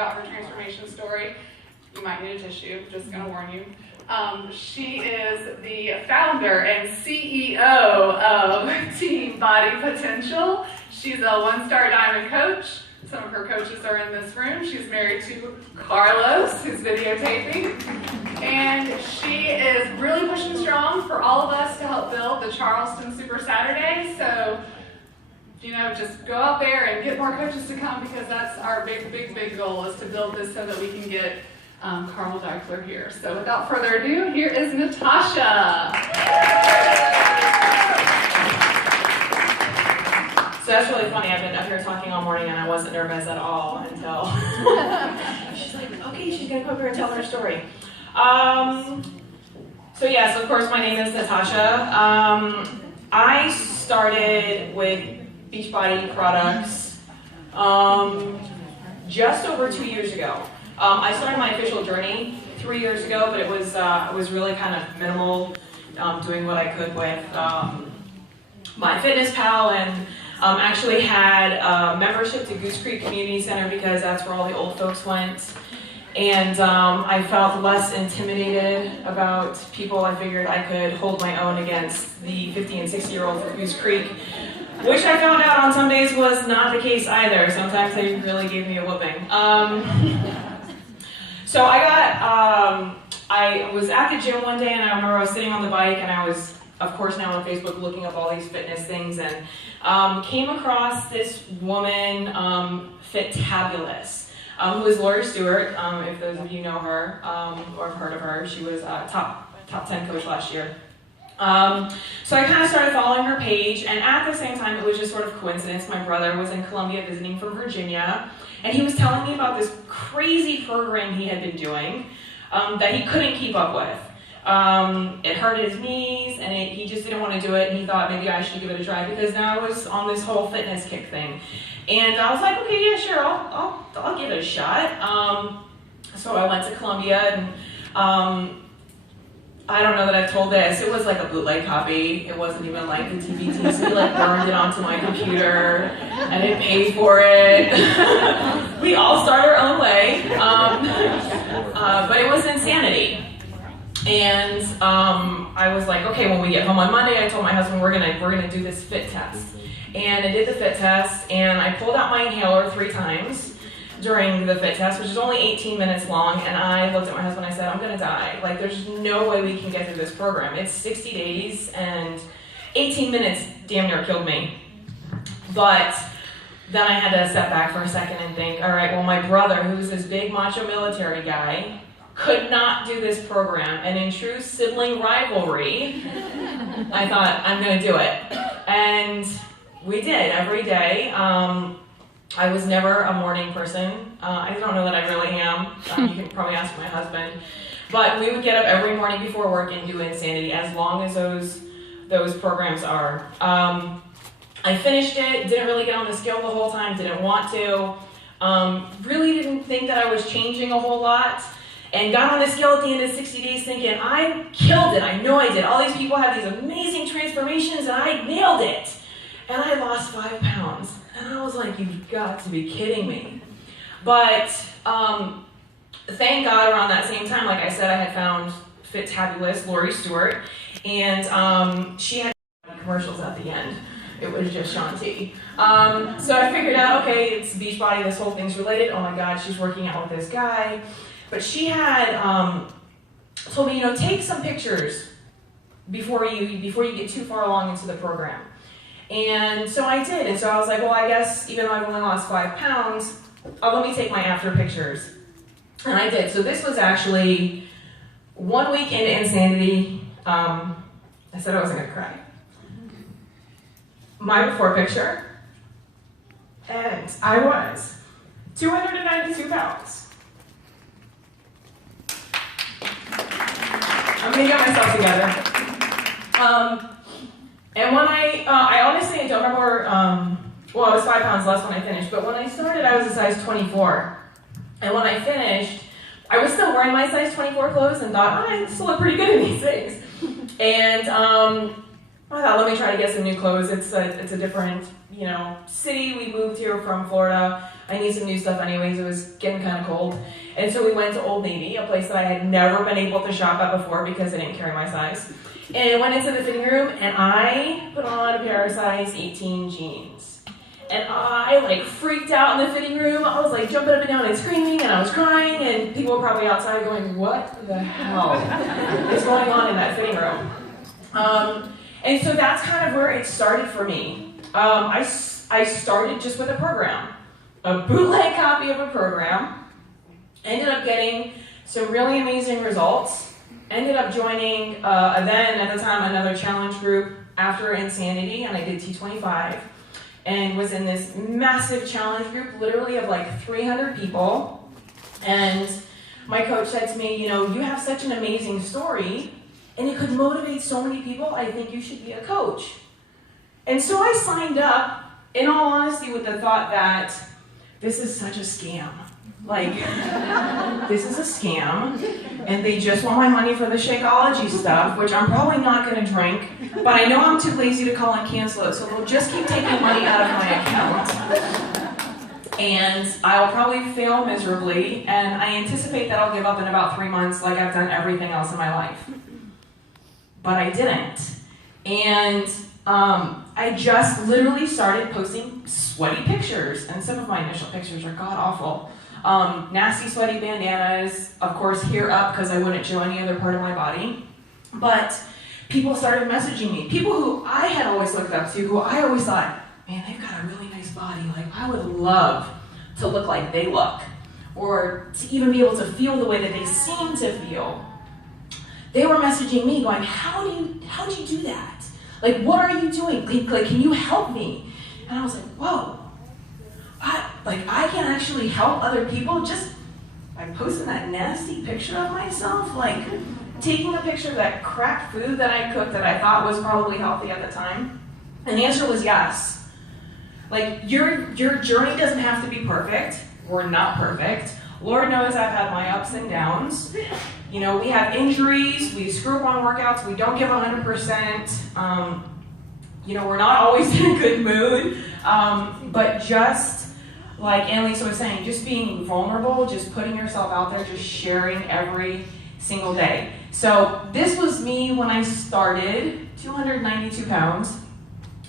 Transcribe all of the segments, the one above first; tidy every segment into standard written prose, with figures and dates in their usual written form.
about her transformation story. You might need a tissue, just gonna warn you. She is the founder and CEO of Team Body Potential. She's a one-star diamond coach. Some of her coaches are in this room. She's married to Carlos, who's videotaping. And she is really pushing strong for all of us to help build the Charleston Super Saturday. So, just go out there and get more coaches to come, because that's our big goal, is to build this so that we can get Carl Deichler here. So without further ado, here is Natasha. So that's really funny. I've been up here talking all morning and I wasn't nervous at all until she's like, okay, she's gonna come up here and tell her story. So yes, of course, my name is Natasha. I started with Beachbody products just over 2 years ago. I started my official journey 3 years ago, but it was really kind of minimal, doing what I could with MyFitnessPal, and actually had a membership to Goose Creek Community Center because that's where all the old folks went. And I felt less intimidated about people. I figured I could hold my own against the 50 and 60-year-olds at Goose Creek, which I found out on some days was not the case either. Sometimes they really gave me a whooping. So I was at the gym one day, and I remember I was sitting on the bike, and I was, of course, now on Facebook looking up all these fitness things, and came across this woman, Fitabulous, who is Lori Stewart, if those of you know her or have heard of her. She was a top 10 coach last year. So I kind of started following her page, and at the same time, it was just sort of coincidence. My brother was in Columbia visiting from Virginia, and he was telling me about this crazy program he had been doing that he couldn't keep up with. It hurt his knees, and he just didn't want to do it, and he thought maybe I should give it a try, because now I was on this whole fitness kick thing. And I was like, okay, yeah, sure, I'll give it a shot. So I went to Columbia, and I don't know that I've told this, it was like a bootleg copy. It wasn't even like the TBT, so he like burned it onto my computer. I didn't pay for it. We all start our own way. But it was insanity. And I was like, okay, when we get home on Monday, I told my husband we're gonna do this fit test. And I did the fit test, and I pulled out my inhaler 3 times during the fit test, which is only 18 minutes long, and I looked at my husband and I said, I'm gonna die. Like, there's no way we can get through this program. It's 60 days, and 18 minutes damn near killed me. But then I had to step back for a second and think, all right, well, my brother, who's this big macho military guy, could not do this program, and in true sibling rivalry, I thought, I'm gonna do it. And we did, every day. I was never a morning person. I don't know that I really am. You can probably ask my husband. But we would get up every morning before work and do insanity, as long as those programs are. I finished it, didn't really get on the scale the whole time, didn't want to. Really didn't think that I was changing a whole lot. And got on the scale at the end of 60 days thinking, I killed it, I know I did. All these people have these amazing transformations, and I nailed it. And I lost 5 pounds. And I was like, you've got to be kidding me. But thank God around that same time, like I said, I had found Fitabulous, Lori Stewart, and she had commercials at the end. It was just Shanti. So I figured out, okay, it's Beachbody, this whole thing's related. Oh my God, she's working out with this guy. But she had told me, take some pictures before you get too far along into the program. And so I did, and so I was like, well, I guess even though I've only lost 5 pounds, let me take my after pictures. And I did. So this was actually 1 week into insanity. I said I wasn't gonna cry. My before picture, and I was 292 pounds. I'm gonna get myself together. And when I honestly don't remember, well, I was 5 pounds less when I finished, but when I started, I was a size 24. And when I finished, I was still wearing my size 24 clothes and thought, I still look pretty good in these things. And I thought, let me try to get some new clothes. It's a different, city. We moved here from Florida. I need some new stuff anyways. It was getting kind of cold. And so we went to Old Navy, a place that I had never been able to shop at before because I didn't carry my size. And I went into the fitting room and I put on a pair of size 18 jeans. And I like freaked out in the fitting room. I was like jumping up and down and screaming and I was crying and people were probably outside going, what the hell is going on in that fitting room? And so that's kind of where it started for me. I started just with a program, a bootleg copy of a program, ended up getting some really amazing results, ended up joining then at the time another challenge group after Insanity, and I did T25, and was in this massive challenge group, literally of like 300 people, and my coach said to me, you know, you have such an amazing story, and it could motivate so many people, I think you should be a coach. And so I signed up, in all honesty, with the thought that this is such a scam. Like, this is a scam, and they just want my money for the Shakeology stuff, which I'm probably not going to drink, but I know I'm too lazy to call and cancel it, so they'll just keep taking money out of my account. And I'll probably fail miserably, and I anticipate that I'll give up in about 3 months like I've done everything else in my life. But I didn't. And I just literally started posting sweaty pictures, and some of my initial pictures are god-awful. Nasty sweaty bandanas, of course, here up because I wouldn't show any other part of my body. But people started messaging me. People who I had always looked up to, who I always thought, man, they've got a really nice body. Like, I would love to look like they look, or to even be able to feel the way that they seem to feel. They were messaging me going, how do you do that? Like, what are you doing? Like, can you help me? And I was like, whoa. I can actually help other people just by posting that nasty picture of myself, like taking a picture of that crap food that I cooked that I thought was probably healthy at the time. And the answer was yes. Like, your journey doesn't have to be perfect or not perfect. Lord knows I've had my ups and downs. You know, we have injuries, we screw up on workouts, we don't give 100%. You know, we're not always in a good mood. But just like Annalisa was saying, just being vulnerable, just putting yourself out there, just sharing every single day. So this was me when I started, 292 pounds.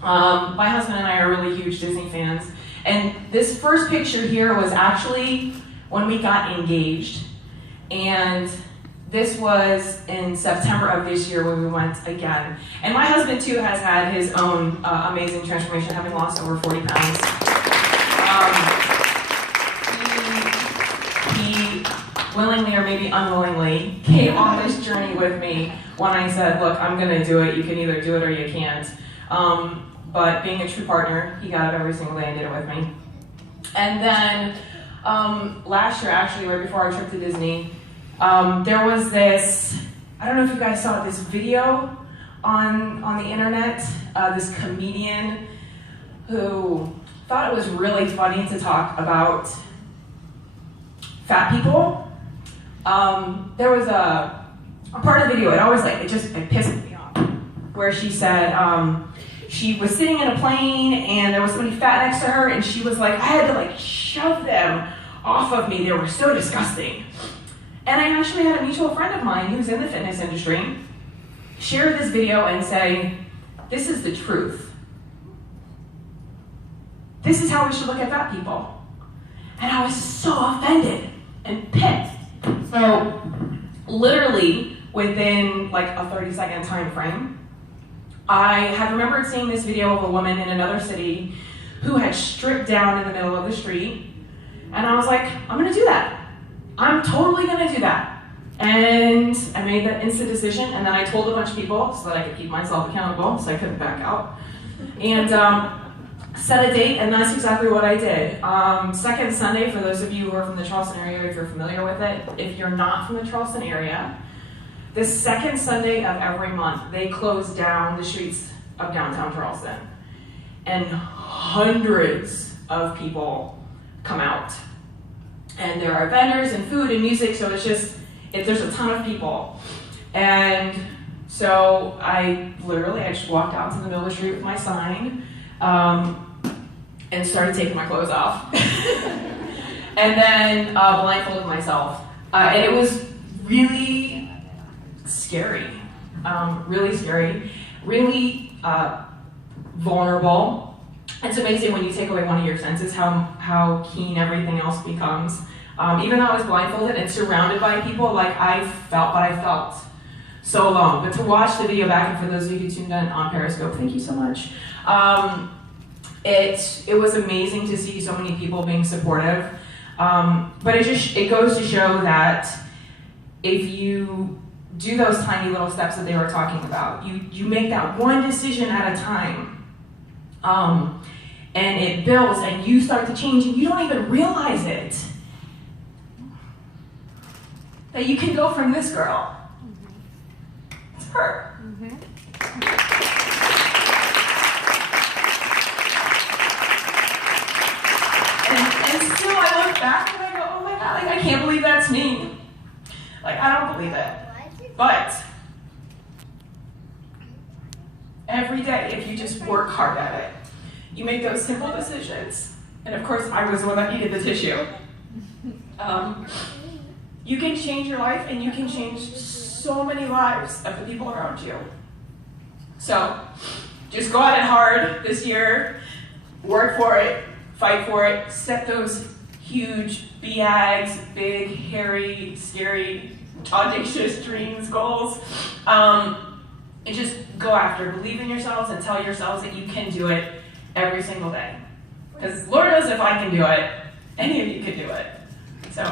My husband and I are really huge Disney fans. And this first picture here was actually when we got engaged. And this was in September of this year when we went again. And my husband too has had his own amazing transformation, having lost over 40 pounds. He willingly or maybe unwillingly came on this journey with me when I said, look, I'm gonna do it. You can either do it or you can't. But being a true partner, he got up every single day and did it with me. And then last year, actually, right before our trip to Disney, there was this, I don't know if you guys saw this video on the internet, this comedian who thought it was really funny to talk about fat people. There was a part of the video, it pissed me off, where she said she was sitting in a plane and there was somebody fat next to her and she was like, I had to like shove them off of me, they were so disgusting. And I actually had a mutual friend of mine who's in the fitness industry share this video and say, this is the truth. This is how we should look at fat people. And I was so offended and pissed. So literally within like a 30-second time frame, I had remembered seeing this video of a woman in another city who had stripped down in the middle of the street. And I was like, I'm gonna do that. I'm totally gonna do that. And I made that instant decision, and then I told a bunch of people so that I could keep myself accountable, so I couldn't back out. And set a date, and that's exactly what I did. Second Sunday, for those of you who are from the Charleston area, if you're familiar with it, if you're not from the Charleston area, the second Sunday of every month, they close down the streets of downtown Charleston. And hundreds of people come out. And there are vendors and food and music, so there's a ton of people. And so I just walked out to the middle of the street with my sign. and started taking my clothes off. And then blindfolded myself. And it was really scary, really vulnerable. It's amazing when you take away one of your senses how keen everything else becomes. Even though I was blindfolded and surrounded by people, like I felt so alone. But to watch the video back, and for those of you who tuned in on Periscope, thank you so much. It was amazing to see so many people being supportive. But it goes to show that if you do those tiny little steps that they were talking about, you make that one decision at a time, and it builds, and you start to change, and you don't even realize it. That you can go from this girl to her. And still I look back and I go, oh my God, like I can't believe that's me. Like I don't believe it. But every day, if you just work hard at it, you make those simple decisions. And of course, I was the one that needed the tissue. You can change your life, and you can change so many lives of the people around you. So just go at it hard this year, work for it, fight for it, set those huge BAGs, big, hairy, scary, audacious dreams, goals, and just go after. Believe in yourselves and tell yourselves that you can do it every single day. Because Lord knows if I can do it, any of you can do it. So.